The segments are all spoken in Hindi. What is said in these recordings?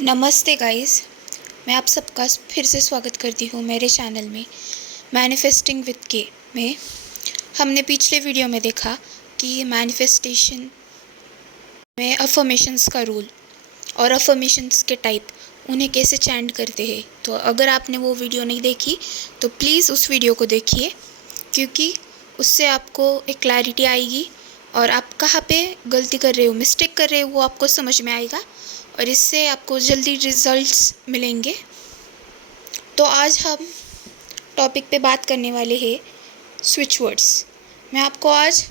नमस्ते गाइस। मैं आप सबका फिर से स्वागत करती हूँ मेरे चैनल में मैनिफेस्टिंग विद के में। हमने पिछले वीडियो में देखा कि मैनिफेस्टेशन में अफर्मेशंस का रूल और अफर्मेशंस के टाइप, उन्हें कैसे चैंट करते हैं। तो अगर आपने वो वीडियो नहीं देखी तो प्लीज़ उस वीडियो को देखिए, क्योंकि उससे आपको एक क्लैरिटी आएगी और आप कहाँ पे गलती कर रहे हो, मिस्टेक कर रहे हो, वो आपको समझ में आएगा और इससे आपको जल्दी रिजल्ट्स मिलेंगे। तो आज हम टॉपिक पे बात करने वाले हैं स्विच वर्ड्स। मैं आपको आज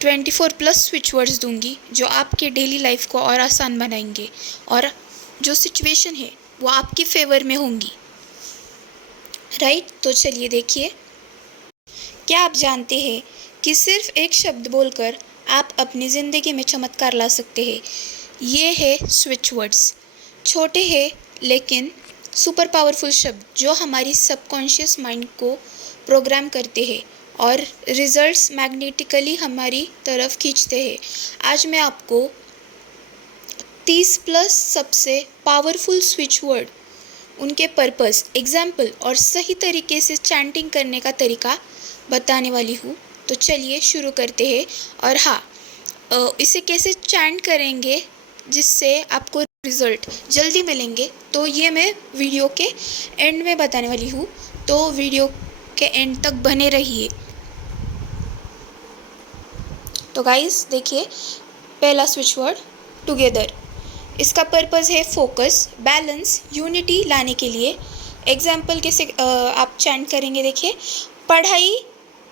24+ स्विच वर्ड्स दूंगी जो आपके डेली लाइफ को और आसान बनाएंगे और जो सिचुएशन है वो आपकी फेवर में होंगी। राइट, तो चलिए देखिए। क्या आप जानते हैं कि सिर्फ एक शब्द बोलकर आप अपनी ज़िंदगी में चमत्कार ला सकते हैं। ये है स्विच वर्ड्स। छोटे हैं लेकिन सुपर पावरफुल शब्द जो हमारी सबकॉन्शियस माइंड को प्रोग्राम करते हैं और रिजल्ट्स मैग्नेटिकली हमारी तरफ खींचते हैं। आज मैं आपको 30+ सबसे पावरफुल स्विच वर्ड, उनके पर्पस, एग्जाम्पल और सही तरीके से चैंटिंग करने का तरीका बताने वाली हूँ। तो चलिए शुरू करते हैं। और हाँ, इसे कैसे चैंट करेंगे जिससे आपको रिज़ल्ट जल्दी मिलेंगे, तो ये मैं वीडियो के एंड में बताने वाली हूँ। तो वीडियो के एंड तक बने रहिए। तो गाइस देखिए, पहला स्विच वर्ड टुगेदर। इसका पर्पस है फोकस, बैलेंस, यूनिटी लाने के लिए। एग्जाम्पल कैसे आप चैंट करेंगे, देखिए। पढ़ाई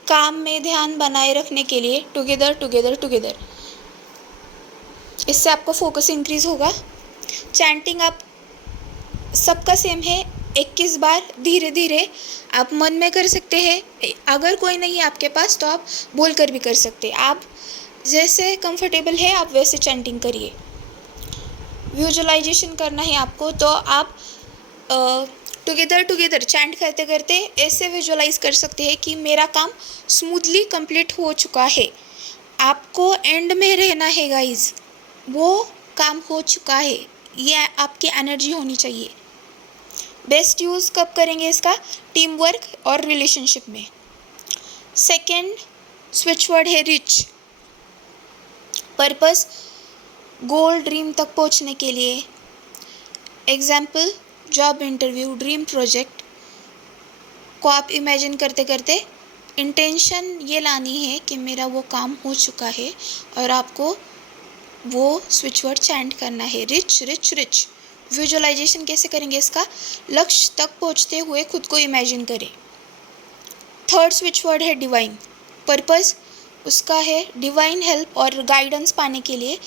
काम में ध्यान बनाए रखने के लिए टुगेदर टुगेदर टुगेदर। इससे आपका फोकस इंक्रीज होगा। चैंटिंग आप सबका सेम है, 21 बार धीरे धीरे आप मन में कर सकते हैं। अगर कोई नहीं है आपके पास तो आप बोल कर भी कर सकते हैं। आप जैसे कंफर्टेबल है आप वैसे चैंटिंग करिए। विजुअलाइजेशन करना है आपको, तो आप टुगेदर टुगेदर चैंट करते करते ऐसे विजुअलाइज कर सकते हैं कि मेरा काम स्मूथली कंप्लीट हो चुका है। आपको एंड में रहना है गाइज, वो काम हो चुका है, ये आपकी एनर्जी होनी चाहिए। बेस्ट यूज़ कब करेंगे इसका? टीम वर्क और रिलेशनशिप में। सेकेंड स्विच वर्ड है रिच। पर्पस गोल, ड्रीम तक पहुंचने के लिए। Example job interview, dream project को आप इमेजिन करते करते इंटेंशन ये लानी है कि मेरा वो काम हो चुका है और आपको वो स्विच वर्ड चैंट करना है, रिच रिच रिच। विजुअलाइजेशन कैसे करेंगे इसका? लक्ष्य तक पहुंचते हुए खुद को इमेजिन करें। थर्ड स्विच वर्ड है डिवाइन। पर्पस उसका है डिवाइन हेल्प और गाइडेंस पाने के लिए।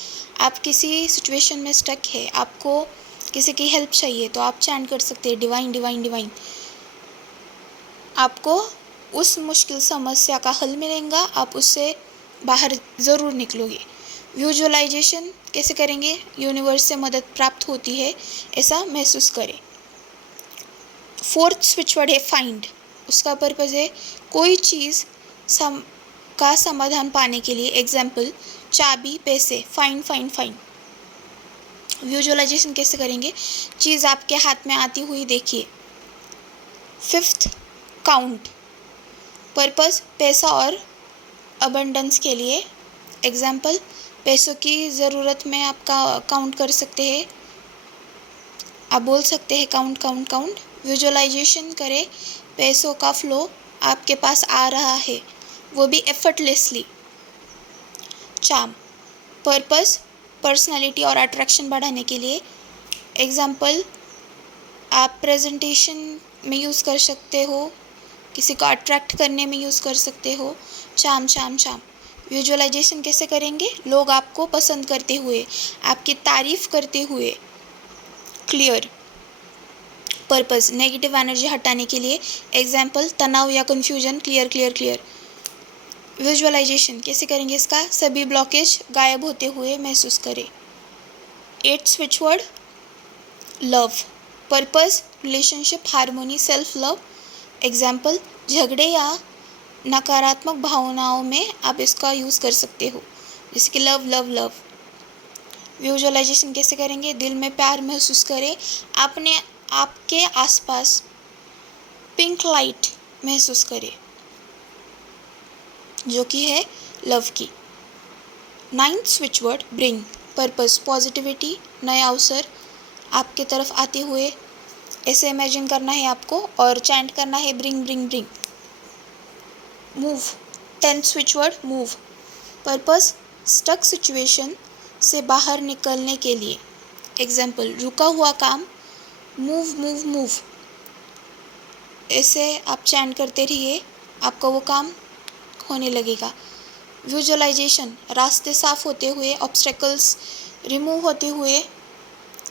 आप किसी सिचुएशन में स्टक है, आपको किसी की हेल्प चाहिए, तो आप चैंट कर सकते हैं डिवाइन डिवाइन डिवाइन। आपको उस मुश्किल समस्या का हल मिलेगा, आप उससे बाहर ज़रूर निकलोगे। विजुअलाइजेशन कैसे करेंगे? यूनिवर्स से मदद प्राप्त होती है ऐसा महसूस करें। फोर्थ स्विच वर्ड है फाइंड। उसका पर्पस है कोई चीज़ का समाधान पाने के लिए। एग्जाम्पल चाबी, पैसे, फाइंड फाइंड फाइंड। विजुअलाइजेशन कैसे करेंगे? चीज़ आपके हाथ में आती हुई देखिए। Fifth count. पर्पस पैसा और अबंडेंस के लिए। एग्जाम्पल पैसों की ज़रूरत में आप काउंट कर सकते हैं, आप बोल सकते हैं काउंट काउंट काउंट। विजुअलाइजेशन करें पैसों का फ्लो आपके पास आ रहा है, वो भी एफर्टलेसली। चार्म। पर्पस पर्सनालिटी और अट्रैक्शन बढ़ाने के लिए। एग्जाम्पल आप प्रेजेंटेशन में यूज़ कर सकते हो, किसी को अट्रैक्ट करने में यूज़ कर सकते हो। Charm charm charm. विजुअलाइजेशन कैसे करेंगे? लोग आपको पसंद करते हुए, आपकी तारीफ करते हुए। क्लियर। पर्पस नेगेटिव एनर्जी हटाने के लिए। एग्जाम्पल तनाव या confusion, clear clear clear. Visualisation कैसे करेंगे इसका? सभी ब्लॉकेज गायब होते हुए महसूस करें। 8 switch word love. Purpose relationship, harmony, self love. Example झगड़े या नकारात्मक भावनाओं में आप इसका यूज़ कर सकते हो, जैसे कि लव लव लव। विजुअलाइजेशन कैसे करेंगे? दिल में प्यार महसूस करें, आपने आपके आसपास पिंक लाइट महसूस करें जो कि है लव की। 9th switch word bring, purpose positivity, नए अवसर आपके तरफ आते हुए ऐसे इमेजिन करना है आपको और चैंट करना है bring bring bring. Move, 10th switch word move, purpose stuck situation से बाहर निकलने के लिए। एग्जाम्पल, रुका हुआ काम, मूव मूव मूव। ऐसे आप चैंट करते रहिए, आपका वो काम होने लगेगा। विजुअलाइजेशन, रास्ते साफ होते हुए, ऑब्स्टेकल्स रिमूव होते हुए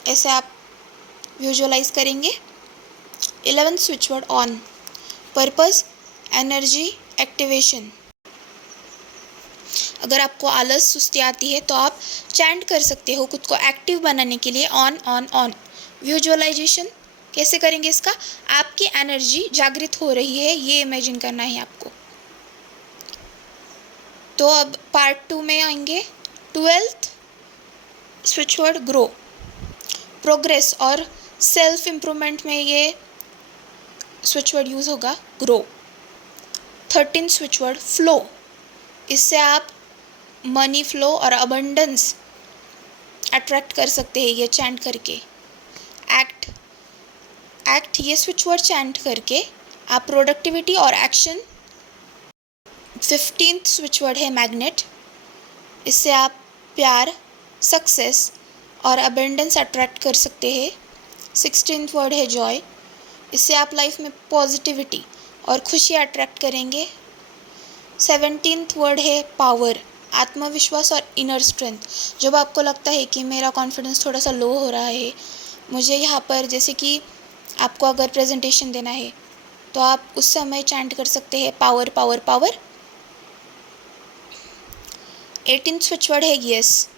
ऐसे आप विजुअलाइज करेंगे। 11th switch word on, purpose energy activation. अगर आपको आलस सुस्ती आती है तो आप चैंट कर सकते हो खुद को एक्टिव बनाने के लिए, ऑन ऑन ऑन। विजुअलाइजेशन कैसे करेंगे इसका? आपकी एनर्जी जागृत हो रही है ये इमेजिन करना है आपको। तो अब पार्ट 2 में आएंगे। 12th switch word grow, progress और सेल्फ इम्प्रूवमेंट में ये स्विच वर्ड यूज़ होगा, grow. 13th switch word flow, इससे आप मनी फ्लो और अबंडेंस अट्रैक्ट कर सकते हैं ये चैंट करके। एक्ट, एक्ट ये स्विच वर्ड चैंट करके आप प्रोडक्टिविटी और एक्शन। 15th स्विच वर्ड है मैग्नेट, इससे आप प्यार, सक्सेस और अबंडेंस अट्रैक्ट कर सकते हैं। 16th वर्ड है जॉय, इससे आप लाइफ में पॉजिटिविटी और खुशी अट्रैक्ट करेंगे। 17th वर्ड है पावर, आत्मविश्वास और इनर स्ट्रेंथ। जब आपको लगता है कि मेरा कॉन्फिडेंस थोड़ा सा लो हो रहा है, मुझे यहाँ पर जैसे कि आपको अगर प्रेजेंटेशन देना है तो आप उस समय चैंट कर सकते हैं power power power. 18th switch word है यस,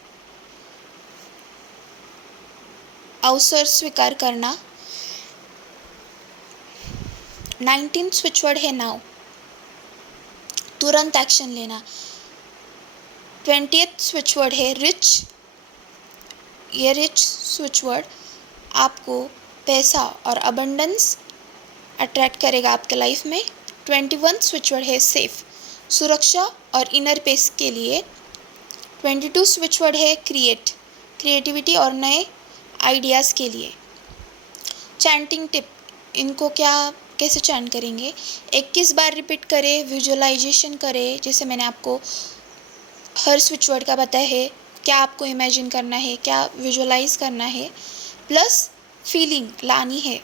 अवसर स्वीकार करना। 19th स्विच वर्ड है नाउ, तुरंत एक्शन लेना। 20th स्विच वर्ड है रिच, ये रिच स्विच वर्ड आपको पैसा और अबंडेंस अट्रैक्ट करेगा आपके लाइफ में। 21st स्विच वर्ड है सेफ, सुरक्षा और इनर पीस के लिए। 22 स्विच वर्ड है क्रिएट, क्रिएटिविटी और नए आइडियाज़ के लिए। चैंटिंग टिप, इनको कैसे चैंट करेंगे? 21 बार रिपीट करें, विजुअलाइजेशन करें जैसे मैंने आपको हर स्विच वर्ड का बताया है, क्या आपको इमेजिन करना है, क्या विजुअलाइज करना है, प्लस फीलिंग लानी है।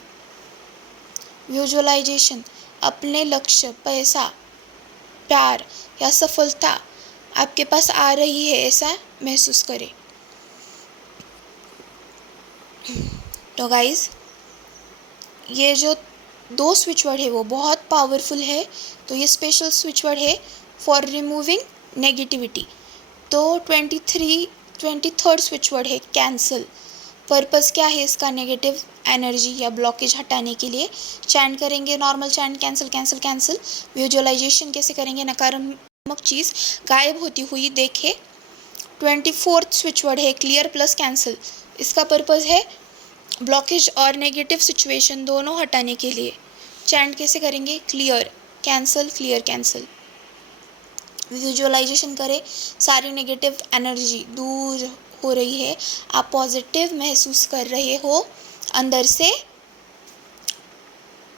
विजुअलाइजेशन, अपने लक्ष्य, पैसा, प्यार या सफलता आपके पास आ रही है ऐसा महसूस करें। तो गाइस, ये जो 2 स्विच वर्ड है वो बहुत पावरफुल है। तो ये स्पेशल स्विच वर्ड है फॉर रिमूविंग नेगेटिविटी। तो 23rd स्विच वर्ड है कैंसल, पर्पस क्या है इसका? नेगेटिव एनर्जी या ब्लॉकेज हटाने के लिए चैंट करेंगे normal chant, cancel cancel cancel. Visualisation कैसे करेंगे? नकारात्मक चीज़ गायब होती हुई देखे। 24th स्विच वर्ड है क्लियर प्लस कैंसिल, इसका पर्पस है ब्लॉकेज और नेगेटिव सिचुएशन दोनों हटाने के लिए चैंट कैसे करेंगे? Clear cancel clear cancel. Visualisation करें, सारी नेगेटिव एनर्जी दूर हो रही है, आप पॉजिटिव महसूस कर रहे हो अंदर से।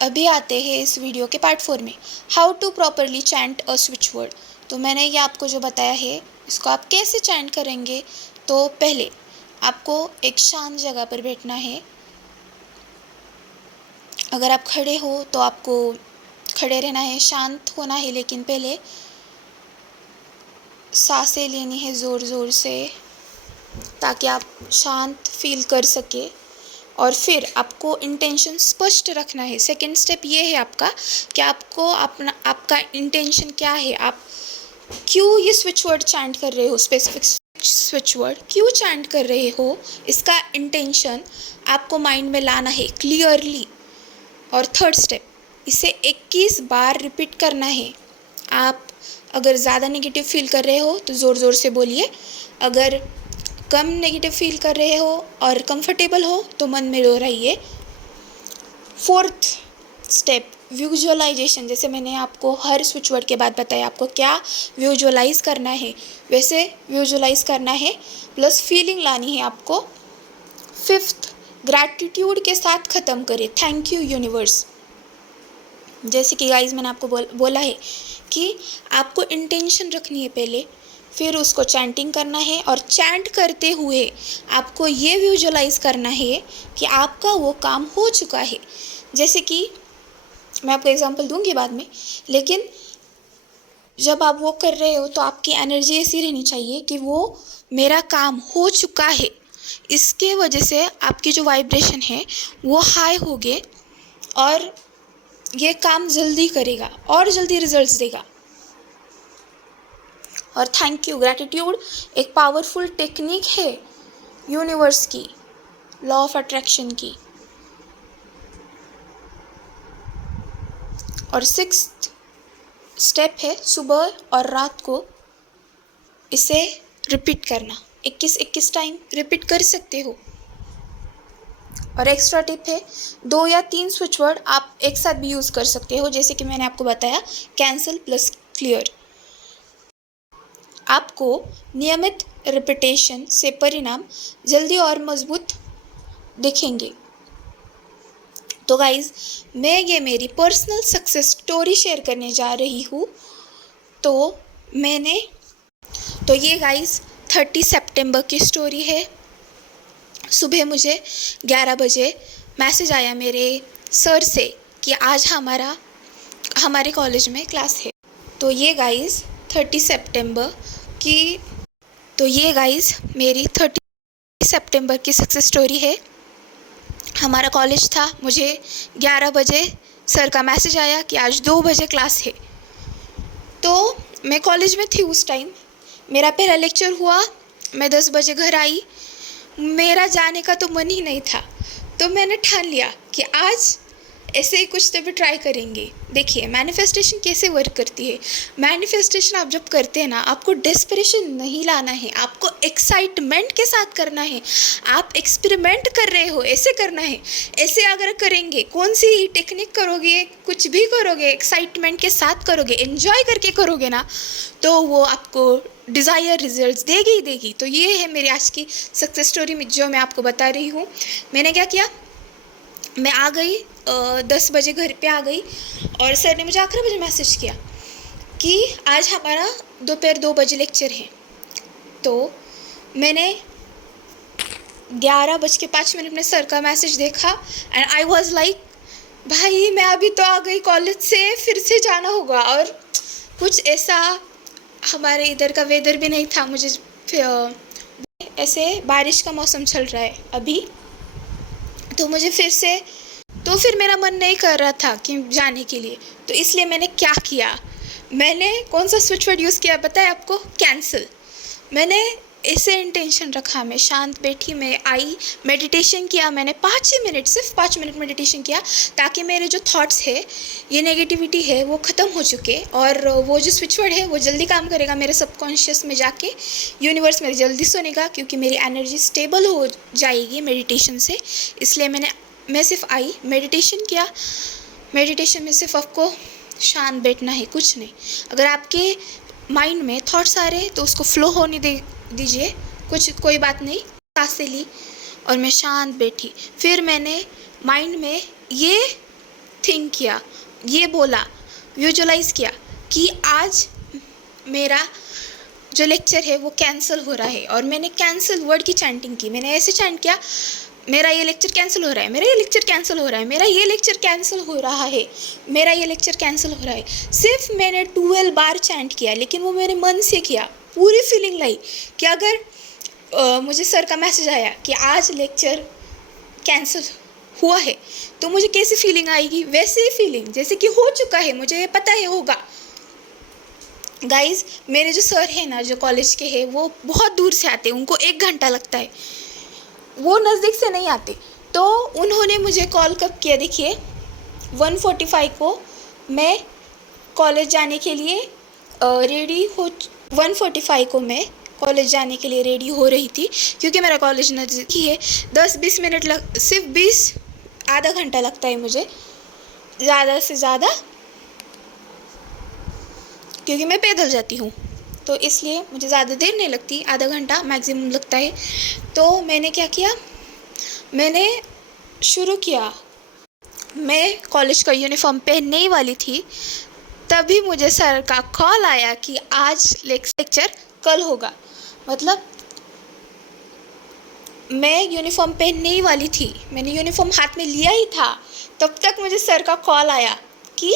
अभी आते हैं इस वीडियो के पार्ट 4 में, how to properly chant a switch word. तो मैंने ये आपको जो बताया है इसको आप कैसे चैंट करेंगे। तो पहले आपको एक शांत जगह पर बैठना है। अगर आप खड़े हो तो आपको खड़े रहना है, शांत होना है, लेकिन पहले सांसें लेनी है ज़ोर ज़ोर से ताकि आप शांत फील कर सके। और फिर आपको इंटेंशन स्पष्ट रखना है। सेकंड स्टेप ये है आपका कि आपको आपका इंटेंशन क्या है, आप क्यों ये स्विच वर्ड चैंट कर रहे हो, स्पेसिफिक स्विच वर्ड क्यों चैंट कर रहे हो, इसका इंटेंशन आपको माइंड में लाना है क्लियरली। और थर्ड स्टेप, इसे 21 बार रिपीट करना है। आप अगर ज़्यादा नेगेटिव फील कर रहे हो तो ज़ोर ज़ोर से बोलिए, अगर कम नेगेटिव फील कर रहे हो और कंफर्टेबल हो तो मन में रो रहिए। Fourth step visualisation. जैसे मैंने आपको हर स्विच वर्ड के बाद बताया आपको क्या विजुअलाइज करना है, वैसे विजुअलाइज करना है प्लस फीलिंग लानी है आपको। फिफ्थ ग्रैटिट्यूड के साथ ख़त्म करें, थैंक यू यूनिवर्स। जैसे कि गाइस मैंने आपको बोला है कि आपको इंटेंशन रखनी है पहले, फिर उसको चैंटिंग करना है और चैंट करते हुए आपको ये विजुअलाइज करना है कि आपका वो काम हो चुका है। जैसे कि मैं आपको एग्जांपल दूंगी बाद में, लेकिन जब आप वो कर रहे हो तो आपकी एनर्जी ऐसी रहनी चाहिए कि वो मेरा काम हो चुका है। इसके वजह से आपकी जो वाइब्रेशन है वो हाई होगे और ये काम जल्दी करेगा और जल्दी रिजल्ट्स देगा। और थैंक यू ग्रैटिट्यूड एक पावरफुल टेक्निक है यूनिवर्स की, लॉ ऑफ अट्रैक्शन की। और सिक्स्थ स्टेप है सुबह और रात को इसे रिपीट करना, 21 टाइम रिपीट कर सकते हो। और एक्स्ट्रा टिप है 2 या 3 स्विच वर्ड आप एक साथ भी यूज़ कर सकते हो, जैसे कि मैंने आपको बताया कैंसिल प्लस क्लियर। आपको नियमित रिपीटेशन से परिणाम जल्दी और मजबूत दिखेंगे। तो गाइज़ मैं ये मेरी पर्सनल सक्सेस स्टोरी शेयर करने जा रही हूँ। तो ये गाइज़ 30 सितंबर की स्टोरी है। सुबह मुझे 11 बजे मैसेज आया मेरे सर से कि आज हमारे कॉलेज में क्लास है। तो ये गाइज़ 30 सितंबर की मेरी 30 सितंबर की सक्सेस स्टोरी है। हमारा कॉलेज था, मुझे 11 बजे सर का मैसेज आया कि आज 2 बजे क्लास है। तो मैं कॉलेज में थी उस टाइम, मेरा पहला लेक्चर हुआ, मैं 10 बजे घर आई। मेरा जाने का तो मन ही नहीं था, तो मैंने ठान लिया कि आज ऐसे ही कुछ तो भी ट्राई करेंगे। देखिए मैनिफेस्टेशन कैसे वर्क करती है। मैनिफेस्टेशन आप जब करते हैं ना, आपको डेस्परेशन नहीं लाना है, आपको एक्साइटमेंट के साथ करना है। आप एक्सपेरिमेंट कर रहे हो, ऐसे करना है। ऐसे अगर करेंगे, कौन सी टेक्निक करोगे, कुछ भी करोगे एक्साइटमेंट के साथ करोगे, एंजॉय करके करोगे ना, तो वो आपको डिज़ायर रिजल्ट्स देगी ही देगी। तो ये है मेरी आज की सक्सेस स्टोरी में जो मैं आपको बता रही हूँ। मैंने क्या किया, मैं आ गई 10 बजे घर पे आ गई और सर ने मुझे 11 बजे मैसेज किया कि आज हमारा दोपहर 2 बजे लेक्चर है। तो मैंने 11:05 में सर का मैसेज देखा एंड आई वाज लाइक भाई मैं अभी तो आ गई कॉलेज से, फिर से जाना होगा। और कुछ ऐसा हमारे इधर का वेदर भी नहीं था, मुझे ऐसे बारिश का मौसम चल रहा है अभी, तो फिर मेरा मन नहीं कर रहा था कि जाने के लिए। तो इसलिए मैंने क्या किया, मैंने कौन सा स्विच वर्ड यूज़ किया पता है आपको, कैंसिल। मैंने ऐसे इंटेंशन रखा, मैं शांत बैठी, मैं आई, मेडिटेशन किया मैंने 5 ही मिनट, सिर्फ 5 मिनट मेडिटेशन किया, ताकि मेरे जो थॉट्स है, ये नेगेटिविटी है, वो ख़त्म हो चुके और वो जो स्विच वर्ड है वो जल्दी काम करेगा मेरे सबकॉन्शियस में जाके। यूनिवर्स मेरी जल्दी सुनेगा क्योंकि मेरी एनर्जी स्टेबल हो जाएगी मेडिटेशन से। इसलिए मैं सिर्फ आई, मेडिटेशन किया। मेडिटेशन में सिर्फ आपको शांत बैठना है, कुछ नहीं। अगर आपके माइंड में थॉट्स आ रहे हैं तो उसको फ्लो होने दीजिए, कोई बात नहीं। सांसें ली और मैं शांत बैठी। फिर मैंने माइंड में ये थिंक किया, ये बोला, विजुअलाइज किया कि आज मेरा जो लेक्चर है वो कैंसिल हो रहा है। और मैंने कैंसिल वर्ड की चैंटिंग की। मैंने ऐसे चैंट किया, मेरा ये लेक्चर कैंसिल हो रहा है, मेरा ये लेक्चर कैंसिल हो रहा है, मेरा ये लेक्चर कैंसिल हो रहा है, मेरा ये लेक्चर कैंसिल हो रहा है। सिर्फ मैंने 12 बार चैंट किया, लेकिन वो मेरे मन से किया, पूरी फीलिंग लाई कि अगर मुझे सर का मैसेज आया कि आज लेक्चर कैंसिल हुआ है तो मुझे कैसी फीलिंग आएगी, वैसे ही फीलिंग जैसे कि हो चुका है, मुझे ये पता है होगा। गाइज मेरे जो सर हैं ना, जो कॉलेज के हैं, वो बहुत दूर से आते हैं, उनको 1 घंटा लगता है, वो नज़दीक से नहीं आते। तो उन्होंने मुझे कॉल कब किया, देखिए 1:45 को मैं कॉलेज जाने के लिए रेडी हो, 1:45 को मैं कॉलेज जाने के लिए रेडी हो रही थी, क्योंकि मेरा कॉलेज नज़दीक ही है। 10-20 मिनट सिर्फ 20 आधा घंटा लगता है मुझे ज़्यादा से ज़्यादा, क्योंकि मैं पैदल जाती हूँ, तो इसलिए मुझे ज़्यादा देर नहीं लगती, आधा घंटा मैक्सिमम लगता है। तो मैंने क्या किया, मैंने शुरू किया, मैं कॉलेज का यूनिफॉर्म पहनने ही वाली थी, तभी मुझे सर का कॉल आया कि आज लेक्चर कल होगा। मतलब मैं यूनिफॉर्म पहनने ही वाली थी, मैंने यूनिफॉर्म हाथ में लिया ही था, तब तक मुझे सर का कॉल आया कि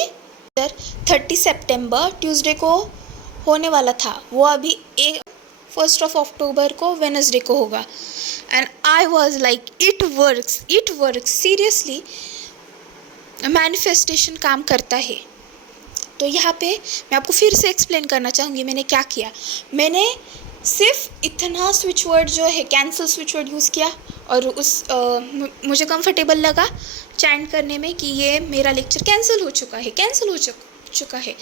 सर 30 सितंबर ट्यूसडे को होने वाला था, वो अभी 1 अक्टूबर को वेडनेसडे को होगा। And I was like it works seriously, manifestation काम करता है। तो यहाँ पे मैं आपको फिर से एक्सप्लेन करना चाहूँगी मैंने क्या किया। मैंने सिर्फ इतना स्विच वर्ड जो है कैंसिल स्विच वर्ड यूज़ किया, और मुझे कंफर्टेबल लगा चैंट करने में कि ये मेरा लेक्चर कैंसिल हो चुका है,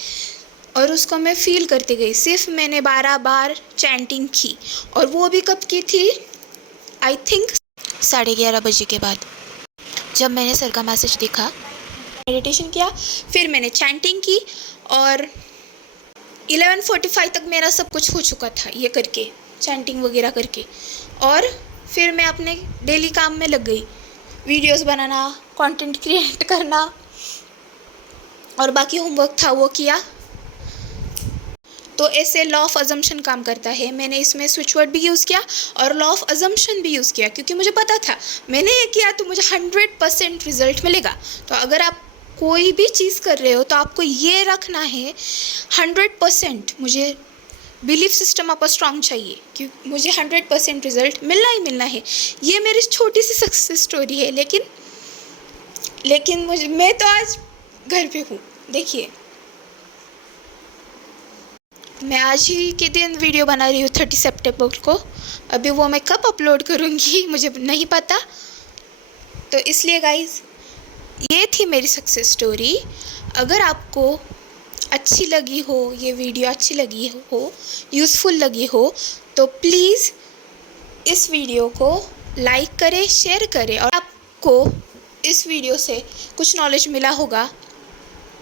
और उसको मैं फील करते गई। सिर्फ मैंने 12 बार चैंटिंग की, और वो भी कब की थी, आई थिंक 11:30 बजे के बाद, जब मैंने सर का मैसेज देखा। मेडिटेशन किया, फिर मैंने चैंटिंग की, और 11:45 तक मेरा सब कुछ हो चुका था ये करके, चैंटिंग वगैरह करके। और फिर मैं अपने डेली काम में लग गई, वीडियोस बनाना, कंटेंट क्रिएट करना, और बाकी होमवर्क था वो किया। तो ऐसे लॉ ऑफ अजम्पशन काम करता है। मैंने इसमें स्विच वर्ड भी यूज़ किया और लॉ ऑफ अजम्पशन भी यूज़ किया, क्योंकि मुझे पता था मैंने ये किया तो मुझे 100% रिजल्ट मिलेगा। तो अगर आप कोई भी चीज़ कर रहे हो तो आपको ये रखना है 100%, मुझे बिलीफ सिस्टम आपका स्ट्रांग चाहिए कि मुझे 100% रिजल्ट मिलना ही मिलना है। ये मेरी छोटी सी सक्सेस स्टोरी है, लेकिन मैं तो आज घर पे हूँ। देखिए, मैं आज ही के दिन वीडियो बना रही हूँ 30 सितंबर को। अभी वो मैं कब अपलोड करूँगी मुझे नहीं पता। तो इसलिए गाइज़, ये थी मेरी सक्सेस स्टोरी। अगर आपको अच्छी लगी हो, ये वीडियो अच्छी लगी हो, यूज़फुल लगी हो, तो प्लीज़ इस वीडियो को लाइक करें, शेयर करें। और आपको इस वीडियो से कुछ नॉलेज मिला होगा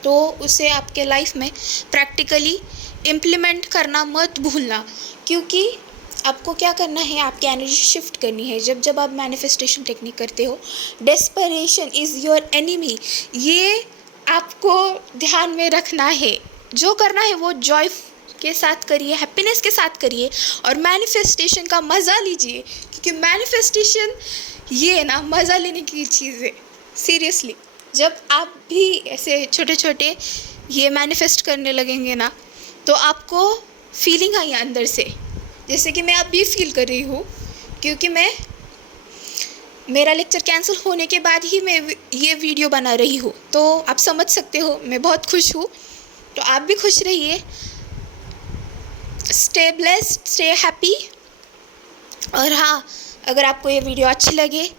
तो उसे आपके लाइफ में प्रैक्टिकली इम्प्लीमेंट करना मत भूलना, क्योंकि आपको क्या करना है, आपकी एनर्जी शिफ्ट करनी है। जब आप मैनिफेस्टेशन टेक्निक करते हो, डेस्परेशन इज़ योर एनिमी, ये आपको ध्यान में रखना है। जो करना है वो जॉय के साथ करिए, हैप्पीनेस के साथ करिए, और मैनिफेस्टेशन का मज़ा लीजिए, क्योंकि मैनिफेस्टेशन ये ना मज़ा लेने की चीज़ है सीरियसली। जब आप भी ऐसे छोटे छोटे ये मैनिफेस्ट करने लगेंगे ना, तो आपको फीलिंग आई अंदर से, जैसे कि मैं अभी फील कर रही हूँ, क्योंकि मेरा लेक्चर कैंसिल होने के बाद ही मैं ये वीडियो बना रही हूँ। तो आप समझ सकते हो मैं बहुत खुश हूँ। तो आप भी खुश रहिए, स्टे ब्लेस्ड, स्टे हैप्पी। और हाँ, अगर आपको ये वीडियो अच्छी लगे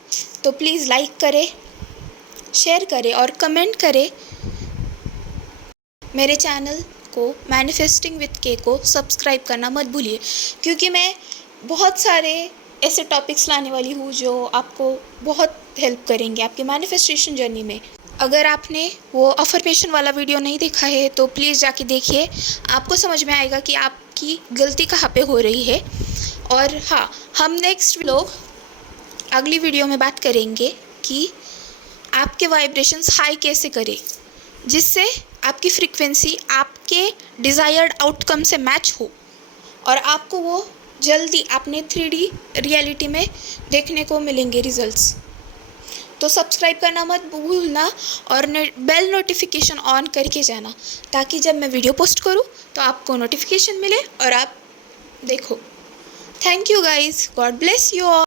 तो प्लीज़ लाइक करें, शेयर करें और कमेंट करें। मेरे चैनल को मैनिफेस्टिंग विद के को सब्सक्राइब करना मत भूलिए, क्योंकि मैं बहुत सारे ऐसे टॉपिक्स लाने वाली हूँ जो आपको बहुत हेल्प करेंगे आपके मैनिफेस्टेशन जर्नी में। अगर आपने वो अफर्मेशन वाला वीडियो नहीं देखा है तो प्लीज़ जाके देखिए, आपको समझ में आएगा कि आपकी गलती कहाँ पे हो रही है। और हाँ, हम नेक्स्ट लोग अगली वीडियो में बात करेंगे कि आपके वाइब्रेशंस हाई कैसे करें, जिससे आपकी फ्रीक्वेंसी आपके डिज़ायर्ड आउटकम से मैच हो और आपको वो जल्दी अपने 3D रियलिटी में देखने को मिलेंगे रिजल्ट्स। तो सब्सक्राइब करना मत भूलना और बेल नोटिफिकेशन ऑन करके जाना, ताकि जब मैं वीडियो पोस्ट करूँ तो आपको नोटिफिकेशन मिले और आप देखो। Thank you guys, God bless you all.